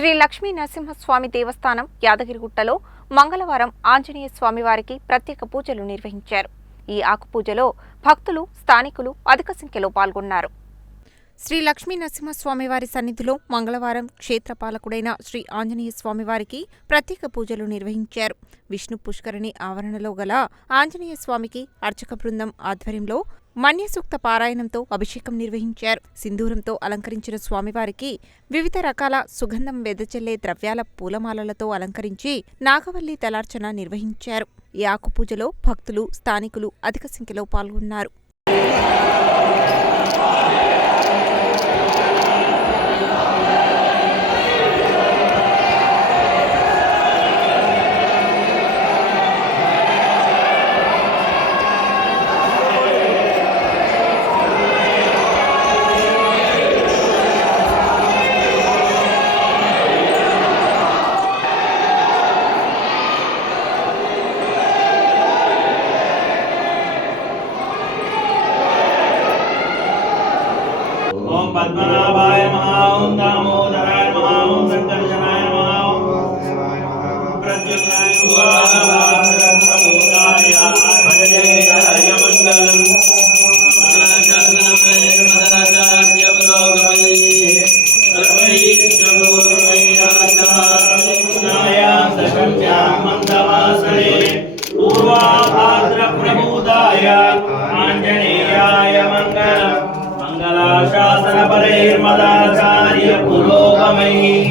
శ్రీ లక్ష్మీ నరసింహస్వామి దేవస్థానం యాదగిరిగుట్టలో మంగళవారం ఆంజనేయ స్వామి వారికి ప్రత్యేక పూజలు నిర్వహించారు. ఈ ఆకుపూజలో భక్తులు, స్థానికులు అధిక సంఖ్యలో పాల్గొన్నారు. శ్రీ లక్ష్మీ నరసింహస్వామి వారి సన్నిధిలో మంగళవారం క్షేత్రపాలకుడైన శ్రీ ఆంజనేయ స్వామి వారికి ప్రత్యేక పూజలు నిర్వహించారు. విష్ణు పుష్కరిణి ఆవరణలో గల ఆంజనేయ స్వామికి అర్చక బృందం ఆధ్వర్యంలో మన్యసూక్త పారాయణంతో అభిషేకం నిర్వహించారు. సింధూరంతో అలంకరించిన స్వామివారికి వివిధ రకాల సుగంధం వెదజల్లే ద్రవ్యాల పూలమాలలతో అలంకరించి నాగవల్లి తలార్చన నిర్వహించారు. ఈ ఆకుపూజలో భక్తులు, స్థానికులు అధిక సంఖ్యలో పాల్గొన్నారు. ओम पद्मनाभाय नमः, ओम दामोदराय नमः, ओम संकर्षणाय नमः, ओम प्रद्युम्नाय नमः, प्रमोदाय भजनेयाय मंगलम आंजनेयाय मंगलम शासन परेर्मदाचार्य पुरोगमयी